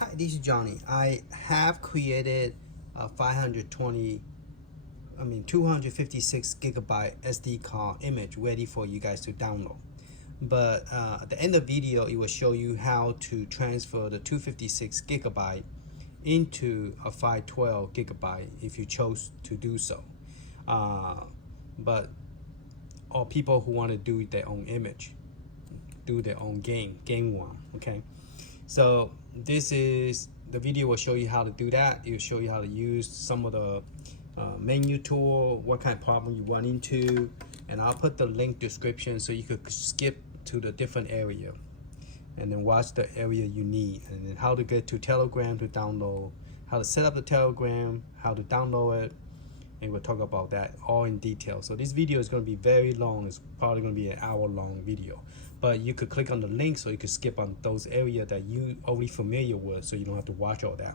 Hi, this is Johnny. I have created a 256 gigabyte SD card image ready for you guys to download. But at the end of the video, it will show you how to transfer the 256 gigabyte into a 512 gigabyte if you chose to do so. But or people who want to do their own image, do their own game one. Okay. So this is the video will show you how to do that. It will show you how to use some of the menu tool, what kind of problem you run into, and I'll put the link description so you could skip to the different area and then watch the area you need, and then how to get to Telegram to download, how to set up the Telegram, how to download it, and we'll talk about that all in detail. So this video is going to be very long. It's probably going to be an hour-long video, but you could click on the link so you could skip on those areas that you already familiar with, so you don't have to watch all that.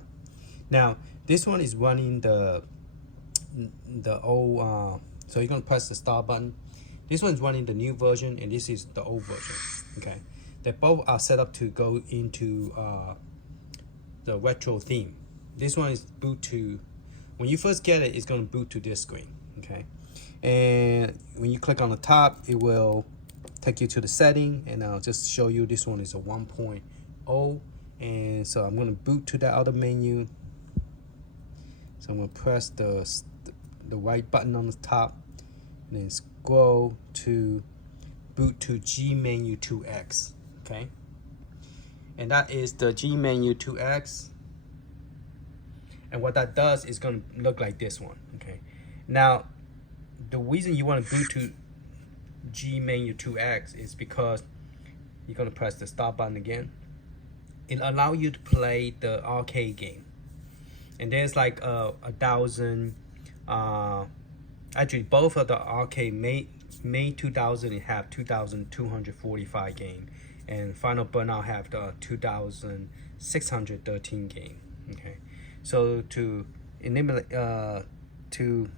Now this one is running the old so you're going to press the start button. This one's running the new version, and this is the old version. Okay, they both are set up to go into the retro theme. This one is boot to, when you first get it, it's going to boot to this screen. Okay, and when you click on the top, it will take you to the setting, and I'll just show you this one is a 1.0, and so I'm going to boot to the other menu. So I'm going to press the right button on the top and then scroll to boot to G menu 2X. Okay, and that is the G menu 2X, and what that does is going to look like this one. Okay, now the reason you want to boot to G menu 2X is because you're going to press the start button again. It allows you to play the arcade game, and there's like 1,000 actually both of the arcade May 2000 it have 2,245 game, and Final Burnout have the 2,613 game. Okay, so to emulate to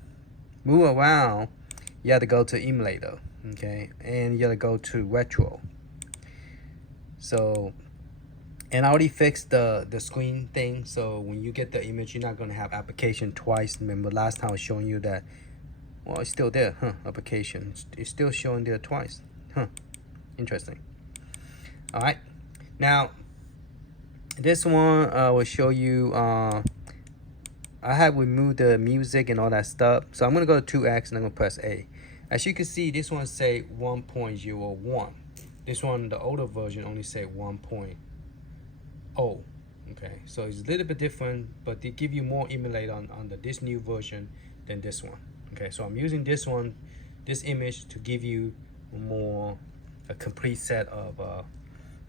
move around, you have to go to Emulator. Okay, and you gotta go to retro. So, and I already fixed the screen thing, so when you get the image, you're not gonna have application twice. Remember last time I was showing you that, well, it's still there, application, it's still showing there twice, interesting. All right, now this one will show you I have removed the music and all that stuff, so I'm gonna go to 2X and I'm gonna press A. As you can see, this one say 1.01. This one, the older version, only say 1.0. Okay, so it's a little bit different, but they give you more emulate on this new version than this one. Okay, so I'm using this one, this image, to give you a complete set of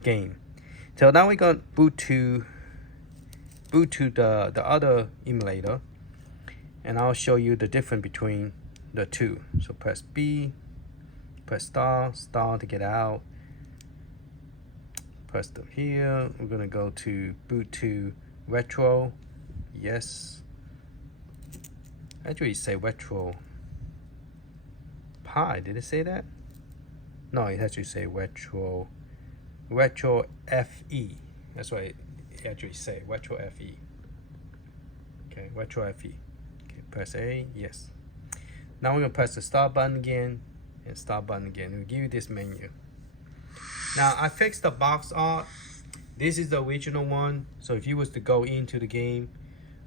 game. So now we're gonna boot to the other emulator, and I'll show you the difference between the two. So press B, press star to get out, press them here. We're gonna go to boot to retro. Yes, actually say retro pi. Did it say that? No, it actually say retro FE. That's what it actually say, retro FE. Okay, retro FE. Okay, press A. Yes. Now we're gonna press the start button again and start button again. It'll give you this menu. Now I fixed the box art. This is the original one. So if you was to go into the game,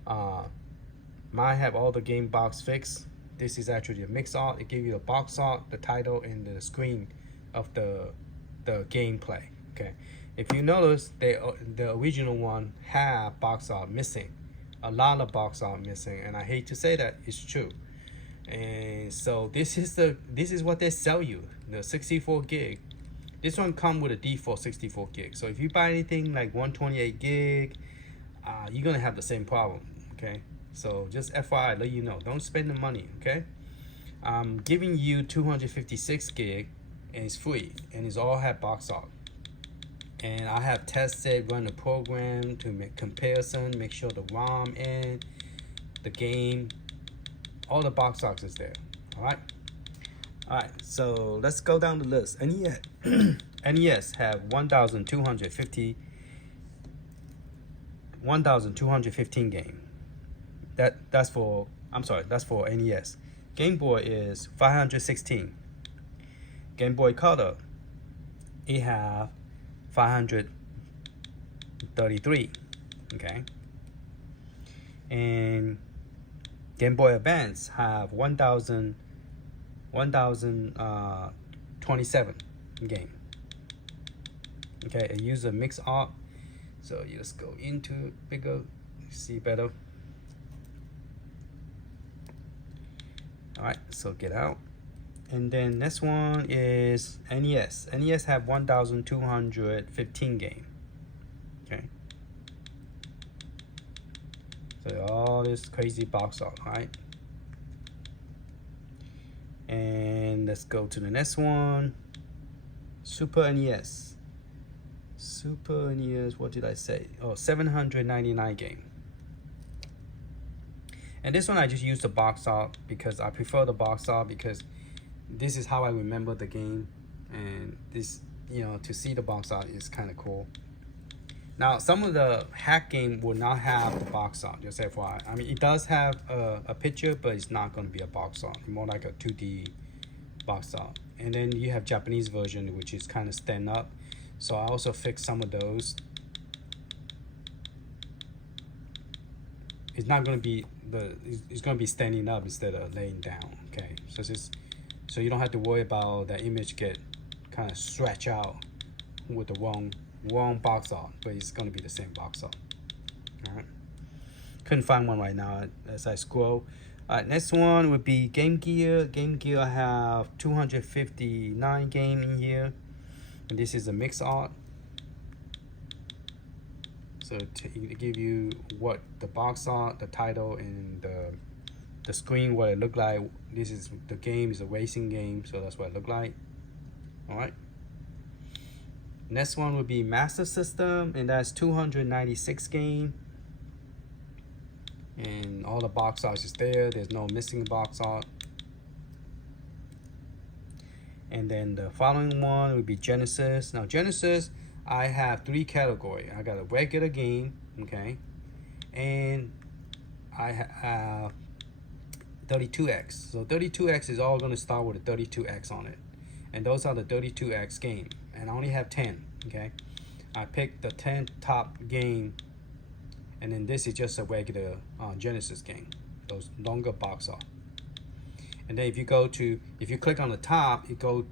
mine have all the game box fixed. This is actually a mix art. It gives you the box art, the title, and the screen of the gameplay. Okay. If you notice, the original one had box art missing, a lot of box art missing, and I hate to say that, it's true. And so this is what they sell you, the 64 gig. This one come with a default 64 gig. So if you buy anything like 128 gig, you're gonna have the same problem. Okay, so just FYI, let you know, don't spend the money. Okay, I'm giving you 256 gig, and it's free, and it's all have box art. And I have tested, run the program to make comparison, make sure the ROM and the game, all the box art is there. All right, so let's go down the list. NES have 1,250 1215 game. That's for, I'm sorry, that's for NES. Game Boy is 516. Game Boy Color, it have 533. Okay. And Game Boy Advance have 1027 game. Okay, I use a mix art, so you just go into bigger, see better. All right, so get out. And then next one is NES. NES have 1215 game. Okay. So all this crazy box art, right? And let's go to the next one. Super NES. Super NES, what did I say? Oh, 799 game. And this one I just used the box art because I prefer the box art because this is how I remember the game. And this, you know, to see the box art is kind of cool. Now, some of the hack game will not have the box art, just FYI. I mean, it does have a picture, but it's not going to be a box art. More like a 2D box art. And then you have Japanese version, which is kind of stand up. So I also fixed some of those. It's not going to be it's going to be standing up instead of laying down. Okay, so so you don't have to worry about the image get kind of stretch out with the wrong box art, but it's going to be the same box art. All right, couldn't find one right now as I scroll. All right, next one would be Game Gear. Game Gear, I have 259 game in here, and this is a mix art. So to give you what the box art, the title, and the screen, what it look like. This is the game, is a racing game, so that's what it look like. All right. Next one would be Master System, and that's 296 game. And all the box art is there. There's no missing box art. And then the following one would be Genesis. Now Genesis, I have 3 categories. I got a regular game, okay, and I have 32X. So 32X is all going to start with a 32X on it, and those are the 32X game. And I only have 10. Okay, I picked the 10 top game, and then this is just a regular Genesis game. Those longer box art. And then if you click on the top, it go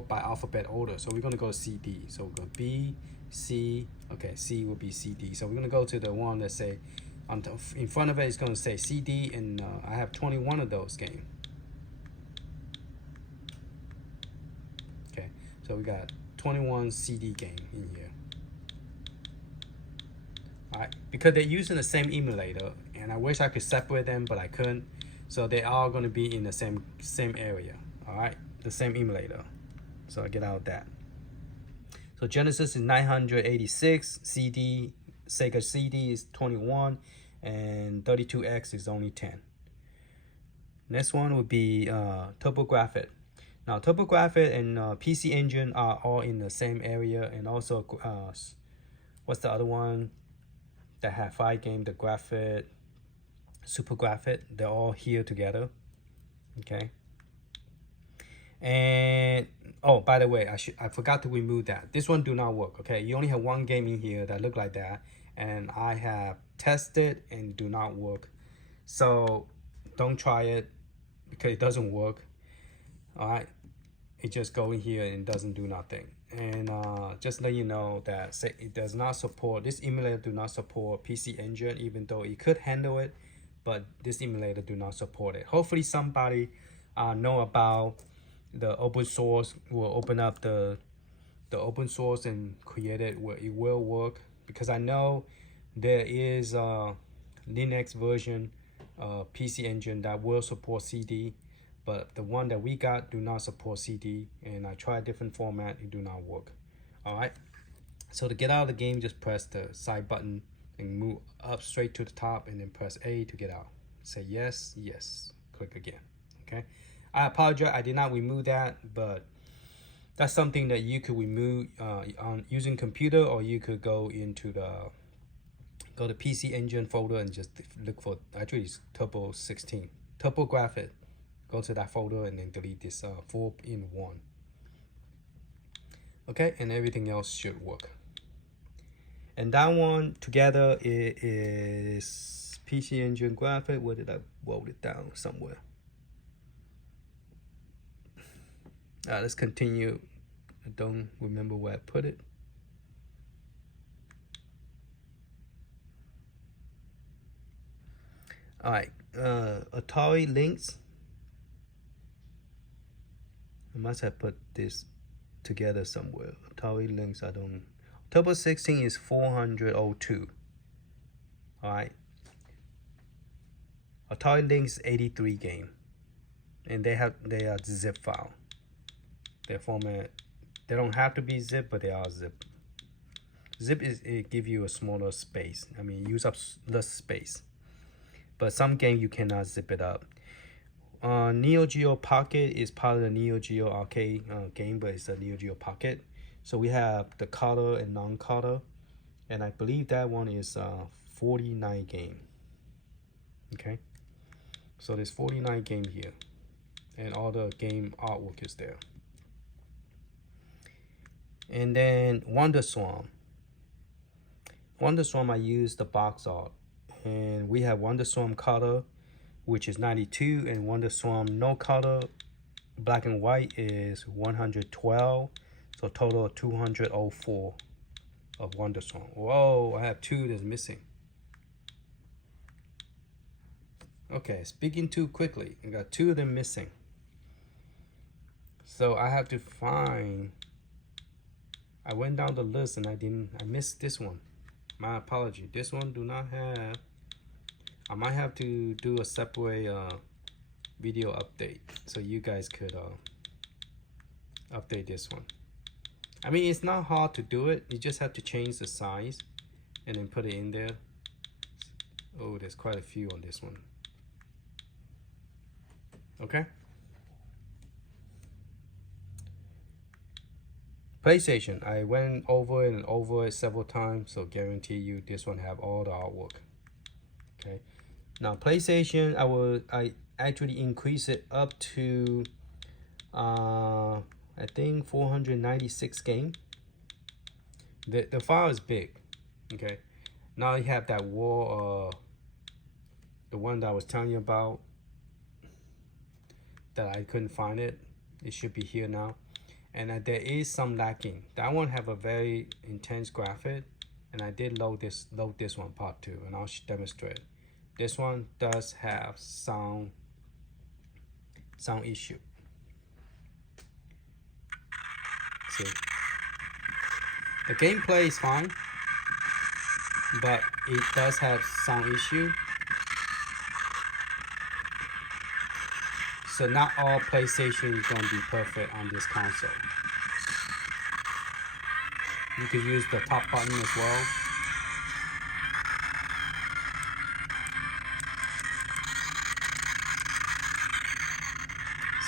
by alphabet order. So we're gonna go CD. So we're gonna B, C. Okay, C will be CD. So we're gonna go to the one that say, in front of it, it's gonna say CD, and I have 21 of those games. Okay, so we got 21 CD game in here. All right, because they're using the same emulator, and I wish I could separate them, but I couldn't. So they are going to be in the same area. All right, the same emulator. So I get out of that. So Genesis is 986, CD, Sega CD is 21, and 32X is only 10. Next one would be TurboGrafx. Now TurboGrafx and PC Engine are all in the same area, and also what's the other one that have 5 games? The Graphic, Super Graphic, they're all here together. Okay. And oh, by the way, I forgot to remove that. This one do not work. Okay, you only have 1 game in here that look like that, and I have tested and do not work. So don't try it because it doesn't work. All right, it just go in here and doesn't do nothing. And just let you know that it does not support, this emulator do not support PC Engine, even though it could handle it, but this emulator do not support it. Hopefully somebody know about the open source, will open up the open source and create it where it will work, because I know there is a Linux version PC Engine that will support CD, but the one that we got do not support CD, and I tried different format, it do not work. All right, so to get out of the game, just press the side button and move up straight to the top, and then press A to get out. Say yes, yes, click again. Okay, I apologize, I did not remove that, but that's something that you could remove on using computer, or you could go into the go to PC Engine folder and just look for, actually it's Turbo 16, Turbo Graphic. Go to that folder and then delete this 4-in-1. Okay, and everything else should work. And that one together it is PC Engine Graphic. Where did I wrote it down somewhere? Let's continue. I don't remember where I put it. All right, Atari Lynx. I must have put this together somewhere. Atari Lynx, I don't. Turbo 16 is 402. All right. Atari Lynx 83 game, and they are zip file. Their format, they don't have to be zip, but they are zip. Zip is, it give you a smaller space. I mean, use up less space. But some game you cannot zip it up. Neo Geo Pocket is part of the Neo Geo arcade game, but it's a Neo Geo Pocket. So we have the color and non-color, and I believe that one is 49 game. Okay, so there's 49 game here, and all the game artwork is there. And then Wonder Swan. Wonder Swan, I use the box art, and we have Wonder Swan color, which is 92, and Wonder Swan no color, black and white, is 112. So total of 204 of Wonder Swan. Whoa, I have 2 that's missing. Okay, speaking too quickly. I got 2 of them missing. So I have to find. I went down the list and I missed this one. My apology. This one do not have. I might have to do a separate video update so you guys could update this one. I mean, it's not hard to do it. You just have to change the size and then put it in there. Oh, there's quite a few on this one. Okay. PlayStation, I went over and over it several times, so guarantee you this one have all the artwork. Okay. Now PlayStation, I actually increase it up to I think 496 game. The file is big. Okay. Now you have that wall, the one that I was telling you about that I couldn't find it. It should be here now. And there is some lacking. That one have a very intense graphic, and I did load this one part 2, and I'll demonstrate. This one does have sound issue. See, the gameplay is fine, but it does have sound issue. So not all PlayStation is going to be perfect on this console. You could use the top button as well.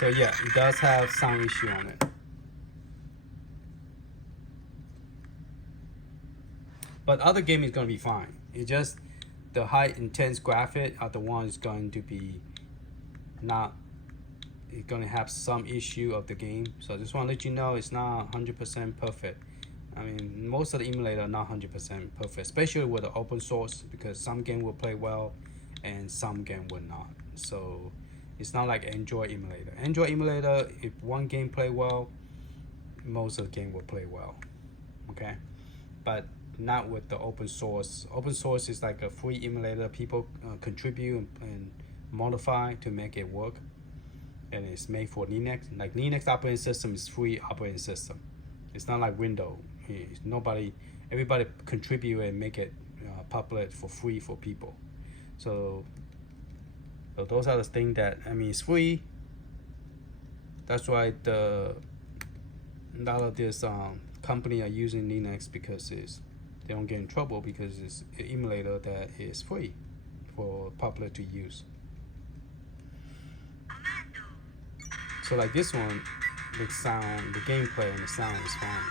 So yeah, it does have sound issue on it. But other game is going to be fine. It's just the high intense graphic are the ones going to be not. It's going to have some issue of the game. So I just want to let you know it's not 100% perfect. I mean, most of the emulator are not 100% perfect, especially with the open source, because some game will play well and some game will not. So it's not like Android emulator. Android emulator, if one game play well, most of the game will play well. Okay, but not with the open source. Open source is like a free emulator. People contribute and modify to make it work. And it's made for Linux. Like Linux operating system is free operating system. It's not like Windows. Everybody contribute and make it popular for free for people. So those are the things that, I mean, it's free. That's why a lot of this company are using Linux, because they don't get in trouble, because it's an emulator that is free for popular to use. So like this one, the sound, the gameplay and the sound is fine.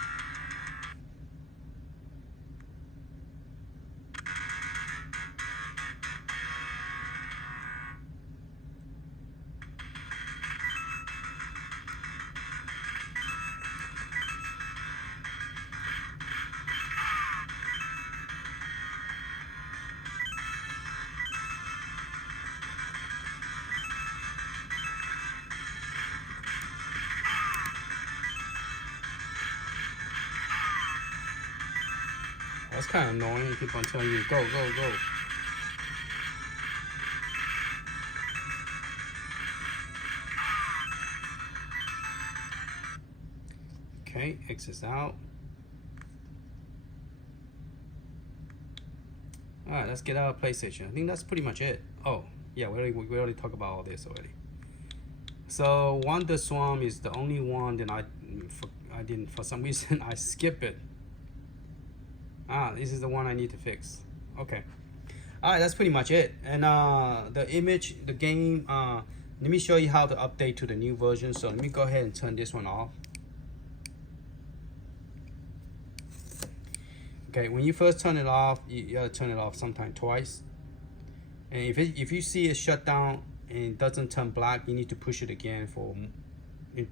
That's kind of annoying. Keep on telling you go, go, go. Okay, exits out. All right, let's get out of PlayStation. I think that's pretty much it. Oh, yeah, we already talked about all this already. So Wonder Swan is the only one that I didn't, for some reason, I skip it. This is the one I need to fix. Okay. All right, that's pretty much it. And the image, the game, let me show you how to update to the new version. So let me go ahead and turn this one off. Okay, when you first turn it off, you gotta turn it off sometime twice. And if you see it shut down and it doesn't turn black, you need to push it again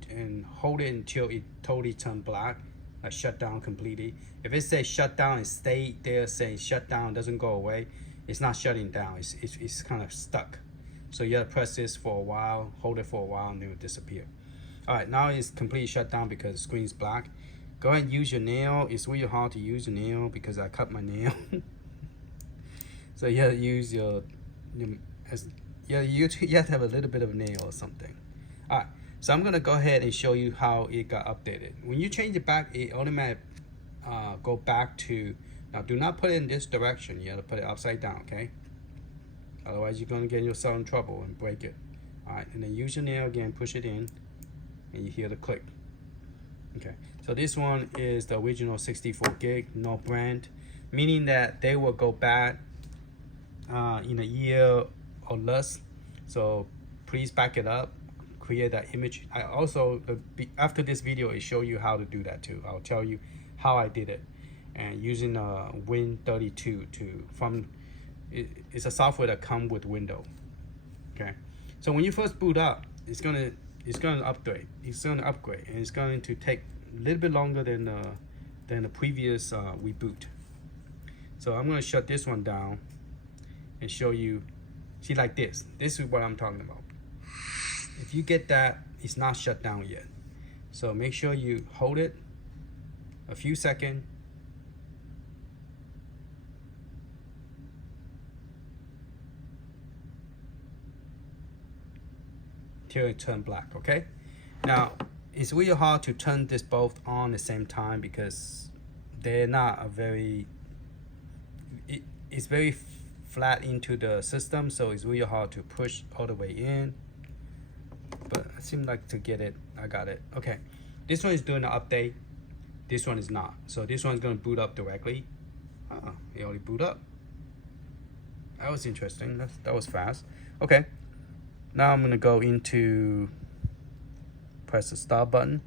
and hold it until it totally turns black, like shut down completely. If it says shut down and stay there saying shut down, doesn't go away, it's not shutting down. It's kind of stuck. So you gotta press this for a while, hold it for a while, and then it will disappear. All right, now it's completely shut down because the screen's black. Go ahead and use your nail. It's really hard to use your nail because I cut my nail. So you have to use you have to have a little bit of a nail or something. All right, so I'm gonna go ahead and show you how it got updated. When you change it back, it automatically go back to, now do not put it in this direction. You have to put it upside down, okay? Otherwise you're gonna get yourself in trouble and break it. All right, and then use your nail again, push it in, and you hear the click. Okay, so this one is the original 64 gig, no brand, meaning that they will go bad in a year or less. So please back it up, create that image. I also, after this video, I show you how to do that too. I'll tell you how I did it, and using Win32 it's a software that comes with Windows. Okay, so when you first boot up, it's gonna upgrade. It's gonna upgrade, and it's going to take a little bit longer than the previous reboot. So I'm gonna shut this one down and show you. See, like this. This is what I'm talking about. If you get that, it's not shut down yet. So make sure you hold it a few seconds. Till it turn black, okay? Now, it's really hard to turn this both on at the same time because they're not a very, it's very flat into the system, so it's really hard to push all the way in. But it seemed like to get it, I got it. Okay, this one is doing an update. This one is not. So this one's gonna boot up directly. It already boot up. That was interesting. That was fast. Okay. Now I'm gonna go into, press the start button.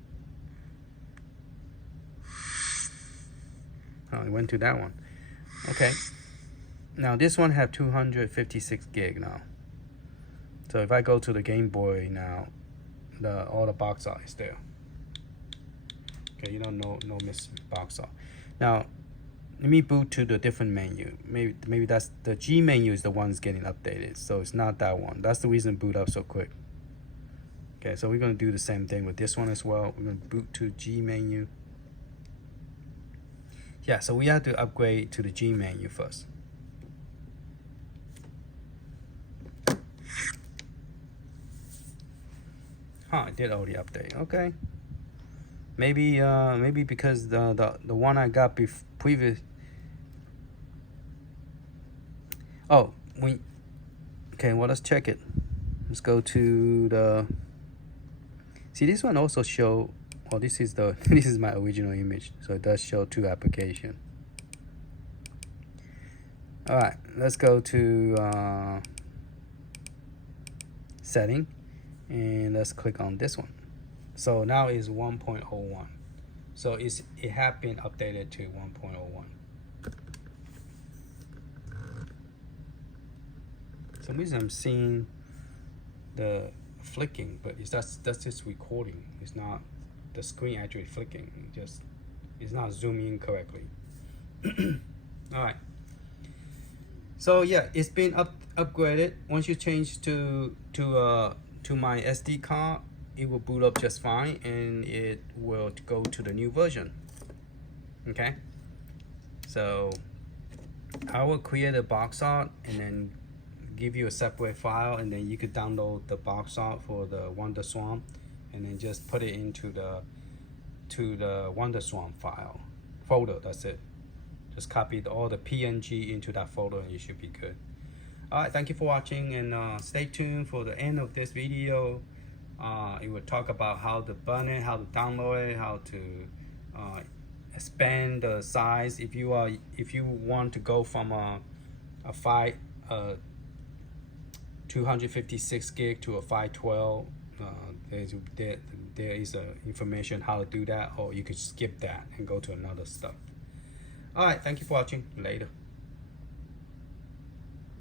Oh, it went to that one. Okay. Now this one have 256 gig now. So if I go to the Game Boy now, all the box art is there. Okay, you don't know, no miss box art. Now let me boot to the different menu. Maybe that's the G menu is the one that's getting updated. So it's not that one. That's the reason boot up so quick. Okay, so we're gonna do the same thing with this one as well. We're gonna boot to G menu. Yeah, so we have to upgrade to the G menu first. I did already update. Okay. Maybe because the one I got previous. Oh, okay. Well, let's check it. Let's go to the. See, this one also show. Oh, this is this is my original image, so it does show two applications. All right, let's go to setting, and let's click on this one. So now it's 1.01. So it have been updated to 1.01. For some reason I'm seeing the flicking, but that's just recording. It's not the screen actually flicking. It's not zooming in correctly. All right. So yeah, it's been upgraded. Once you change to my SD card, it will boot up just fine, and it will go to the new version. Okay, so I will create a boxart and then give you a separate file, and then you could download the boxart for the Wonder Swan, and then just put it into the Wonder Swan file folder. That's it. Just copy all the PNG into that folder, and you should be good. All right, thank you for watching, and stay tuned for the end of this video. It will talk about how to burn it, how to download it, how to expand the size. If you want to go from a 256 gig to a 512, there is information how to do that, or you could skip that and go to another stuff. All right, thank you for watching. Later.